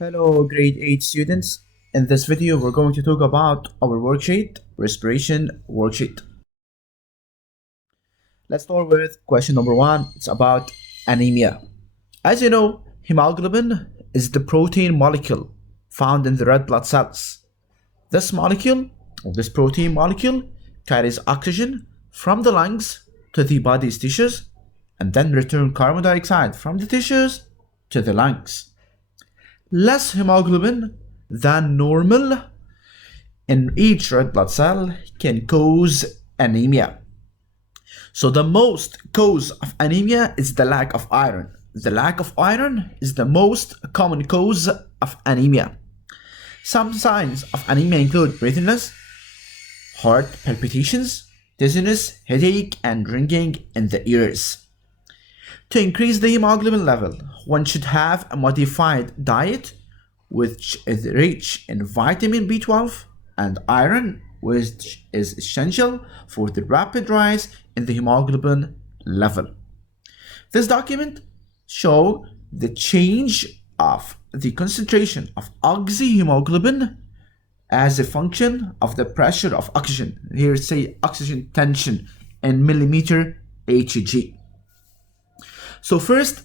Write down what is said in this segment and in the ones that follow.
Hello, grade 8 students. In this video, we're going to talk about our worksheet, respiration worksheet. Let's start with question number 1. It's about anemia. As you know, hemoglobin is the protein molecule found in the red blood cells. This molecule, or this protein molecule, carries oxygen from the lungs to the body's tissues and then return carbon dioxide from the tissues to the lungs. Less hemoglobin than normal in each red blood cell can cause anemia. So the most cause of anemia is the lack of iron. The lack of iron is the most common cause of anemia. Some signs of anemia include breathlessness, heart palpitations, dizziness, headache, and ringing in the ears. To increase the hemoglobin level, one should have a modified diet which is rich in vitamin B12 and iron, which is essential for the rapid rise in the hemoglobin level. This document shows the change of the concentration of oxyhemoglobin as a function of the pressure of oxygen. Here say oxygen tension in millimeter Hg. So first,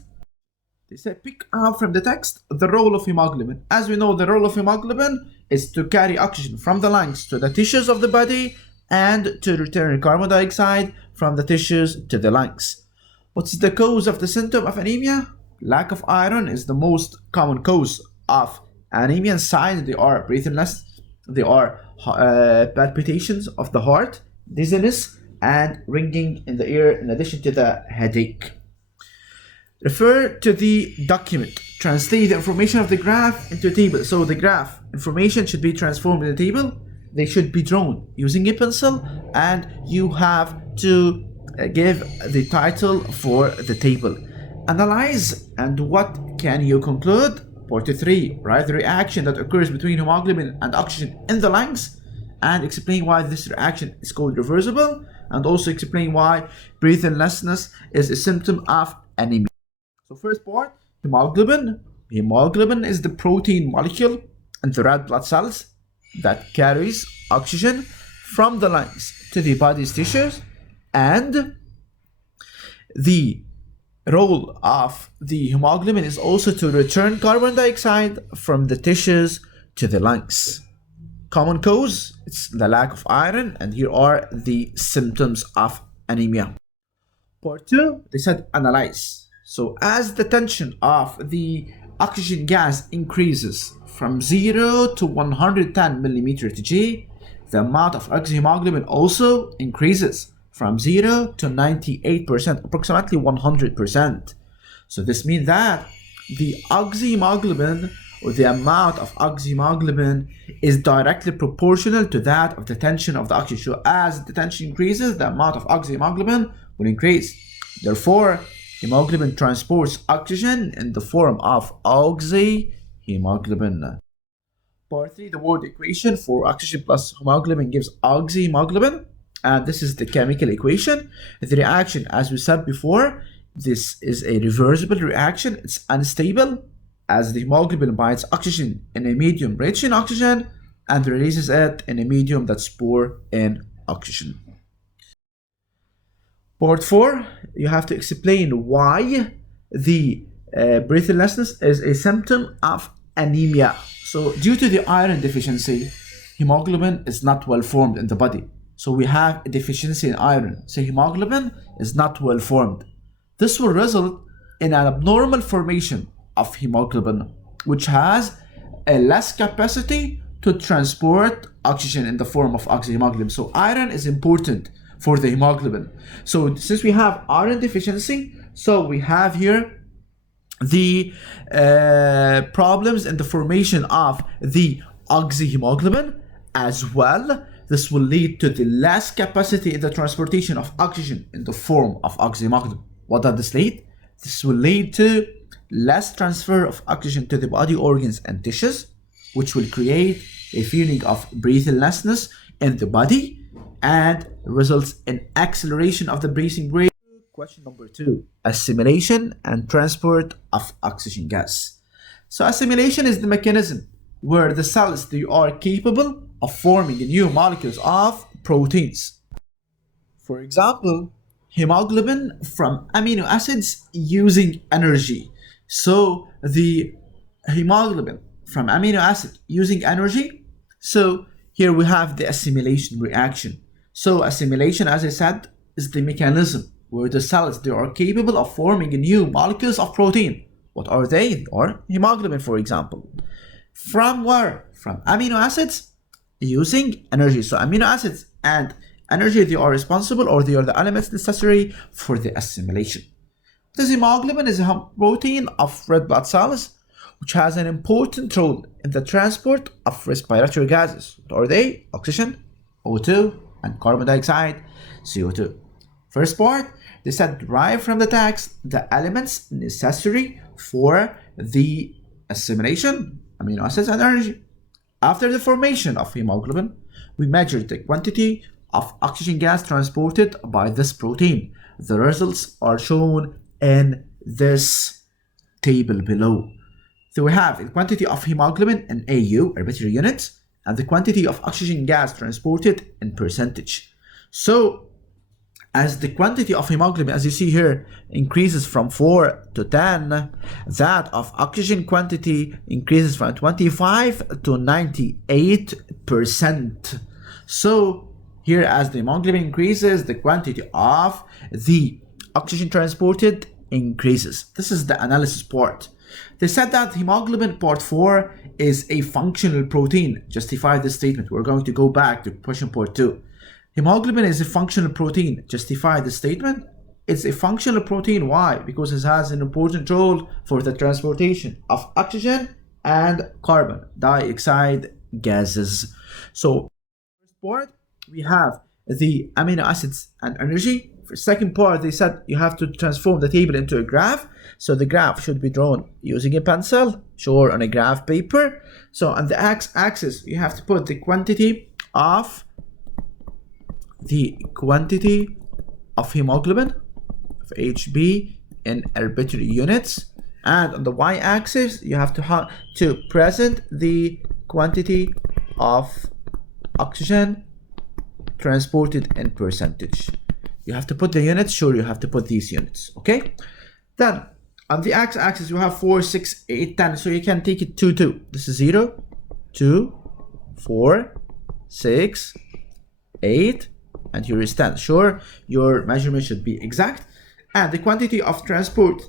they say pick out from the text the role of hemoglobin. As we know, the role of hemoglobin is to carry oxygen from the lungs to the tissues of the body and to return carbon dioxide from the tissues to the lungs. What's the cause of the symptom of anemia? Lack of iron is the most common cause of anemia. Signs, they are breathlessness, they are palpitations of the heart, dizziness, and ringing in the ear, in addition to the headache. Refer to the document. Translate the information of the graph into a table. So the graph information should be transformed in a table. They should be drawn using a pencil, and you have to give the title for the table. Analyze, and what can you conclude? Part 3. Write the reaction that occurs between hemoglobin and oxygen in the lungs, and explain why this reaction is called reversible, and also explain why breathlessness is a symptom of anemia. So first part, hemoglobin. Hemoglobin is the protein molecule in the red blood cells that carries oxygen from the lungs to the body's tissues, and the role of the hemoglobin is also to return carbon dioxide from the tissues to the lungs. Common cause, it's the lack of iron, and here are the symptoms of anemia. Part 2, they said analyze. So as the tension of the oxygen gas increases from 0 to 110 millimeter Hg, the amount of oxyhemoglobin also increases from 0 to 98%, approximately 100%. So this means that the oxyhemoglobin, or the amount of oxyhemoglobin, is directly proportional to that of the tension of the oxygen. So as the tension increases, the amount of oxyhemoglobin will increase. Therefore, hemoglobin transports oxygen in the form of oxyhemoglobin. Part 3, the word equation for oxygen plus hemoglobin gives oxyhemoglobin, and this is the chemical equation. The reaction, as we said before, this is a reversible reaction. It's unstable, as the hemoglobin binds oxygen in a medium rich in oxygen and releases it in a medium that's poor in oxygen. Part 4, you have to explain why the breathlessness is a symptom of anemia. So due to the iron deficiency, hemoglobin is not well formed in the body. So we have a deficiency in iron. So hemoglobin is not well formed. This will result in an abnormal formation of hemoglobin, which has a less capacity to transport oxygen in the form of oxyhemoglobin. So iron is important for the hemoglobin. So since we have iron deficiency, so we have here the problems in the formation of the oxyhemoglobin as well. This will lead to the less capacity in the transportation of oxygen in the form of oxyhemoglobin. What does this lead? This will lead to less transfer of oxygen to the body organs and tissues, which will create a feeling of breathlessness in the body and results in acceleration of the breathing rate. Question number 2, assimilation and transport of oxygen gas. So assimilation is the mechanism where the cells they are capable of forming new molecules of proteins. For example, hemoglobin from amino acids using energy. So the hemoglobin from amino acid using energy. So here we have the assimilation reaction. So assimilation, as I said, is the mechanism where the cells they are capable of forming new molecules of protein. What are they? Or hemoglobin, for example. From where? From amino acids using energy. So amino acids and energy, they are responsible, or they are the elements necessary for the assimilation. This hemoglobin is a protein of red blood cells which has an important role in the transport of respiratory gases. What are they? Oxygen, O2, and carbon dioxide, CO2. First part, they said derive from the text the elements necessary for the assimilation, amino acids and energy. After the formation of hemoglobin, we measured the quantity of oxygen gas transported by this protein. The results are shown in this table below. So we have the quantity of hemoglobin in AU, arbitrary units, and the quantity of oxygen gas transported in percentage. So as the quantity of hemoglobin, as you see here, increases from 4 to 10, that of oxygen quantity increases from 25 to 98%. So here, as the hemoglobin increases, the quantity of the oxygen transported increases. This is the analysis part. They said that hemoglobin part 4 is a functional protein. Justify this statement. We're going to go back to question part 2. Hemoglobin is a functional protein. Justify the statement. It's a functional protein. Why? Because it has an important role for the transportation of oxygen and carbon dioxide gases. So, first part, we have the amino acids and energy. For second part, they said you have to transform the table into a graph. So the graph should be drawn using a pencil, sure, on a graph paper. So on the x-axis, you have to put the quantity of hemoglobin of Hb in arbitrary units, and on the y-axis you have to present the quantity of oxygen transported in percentage. You have to put the units, sure, you have to put these units, okay? Then on the x-axis you have 4, 6, 8, 10, so you can take it 2, 2. This is 0, 2, 4, 6, 8, and here is 10. Sure, your measurement should be exact. And the quantity of transport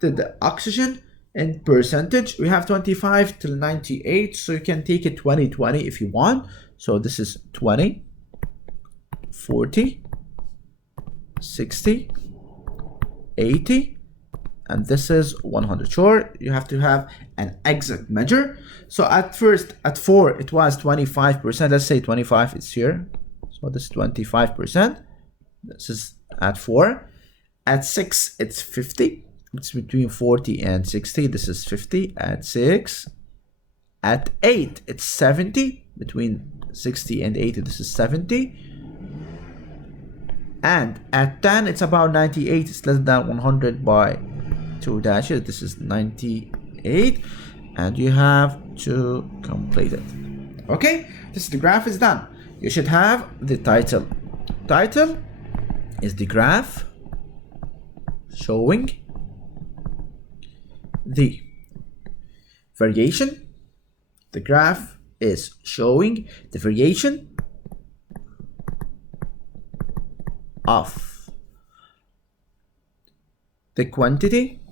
to the oxygen in percentage, we have 25 till 98, so you can take it 20, 20 if you want. So this is 20, 40, 60, 80, and this is 100. Sure, you have to have an exact measure. So at first, at 4, it was 25%. Let's say 25 is here. So this is 25%. This is at 4. At 6, it's 50. It's between 40 and 60. This is 50 at 6. At 8, it's 70. Between 60 and 80, this is 70. And at 10, it's about 98. It's less than 100 by 2 dashes. This is 98. And you have to complete it. Okay, the graph is done. You should have the title. Title is the graph showing the variation. The graph is showing the variation of the quantity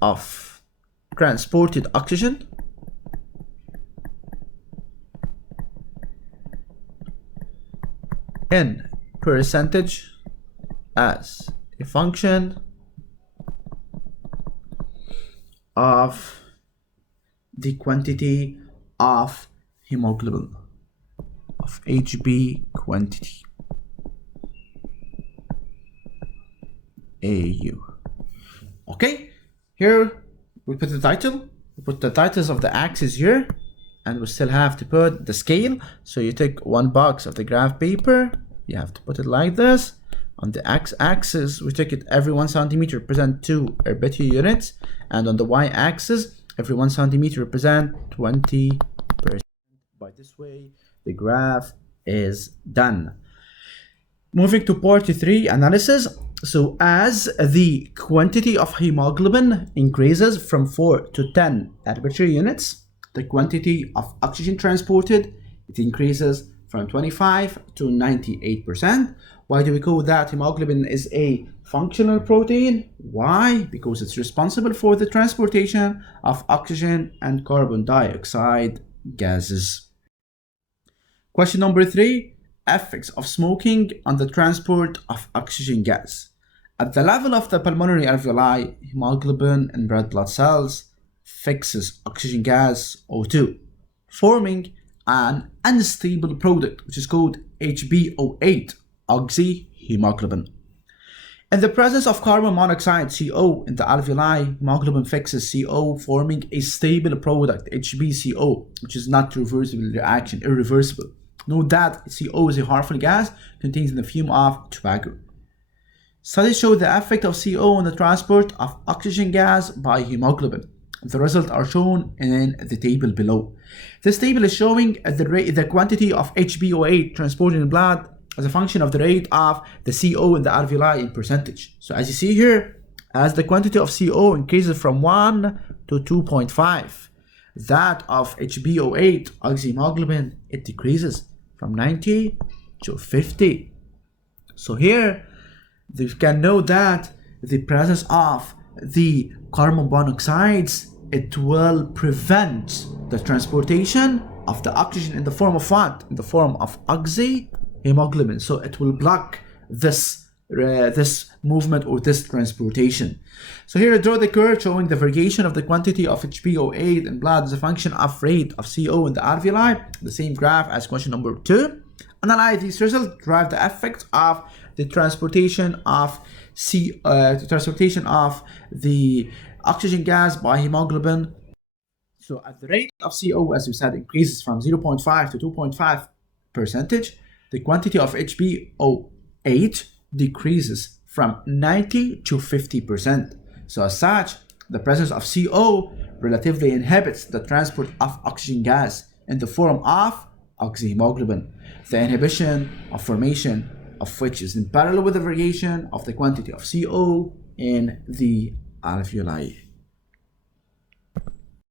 of transported oxygen in percentage as a function of the quantity of hemoglobin, of Hb quantity, AU. Okay, here we put the title, we put the titles of the axes here, and we still have to put the scale. So you take one box of the graph paper, you have to put it like this, On the x-axis, we take it every 1 centimeter represent 2 RBT units, and on the y-axis, every 1 centimeter represent 20%. By this way, the graph is done. Moving to part 3, analysis. So as the quantity of hemoglobin increases from 4 to 10 arbitrary units, the quantity of oxygen transported, it increases from 25 to 98%. Why do we call that hemoglobin is a functional protein? Why? Because it's responsible for the transportation of oxygen and carbon dioxide gases. Question number 3, effects of smoking on the transport of oxygen gas. At the level of the pulmonary alveoli, hemoglobin in red blood cells fixes oxygen gas O2, forming an unstable product which is called HbO8, oxyhemoglobin. In the presence of carbon monoxide, CO, in the alveoli, hemoglobin fixes CO, forming a stable product, HbCO, which is not reversible reaction, irreversible. Note that CO is a harmful gas contained in the fume of tobacco. Studies show the effect of CO on the transport of oxygen gas by hemoglobin. The results are shown in the table below. This table is showing the quantity of HbO8 transported in blood as a function of the rate of the CO in the alveoli in percentage. So as you see here, as the quantity of CO increases from 1 to 2.5, that of HbO8, oxyhemoglobin, it decreases from 90 to 50. So here, you can know that the presence of the carbon monoxides, it will prevent the transportation of the oxygen in the form of what? In the form of oxyhemoglobin. So it will block this movement or this transportation. So here I draw the curve showing the variation of the quantity of HbO8 in blood as a function of rate of CO in the alveoli, the same graph as question number 2. Analyze these results, derive the effect of the transportation of the oxygen gas by hemoglobin. So at the rate of CO, as we said, increases from 0.5 to 2.5 percentage, the quantity of HbO8 decreases from 90 to 50%. So as such, the presence of CO relatively inhibits the transport of oxygen gas in the form of oxyhemoglobin, the inhibition of formation of which is in parallel with the variation of the quantity of CO in the alveoli.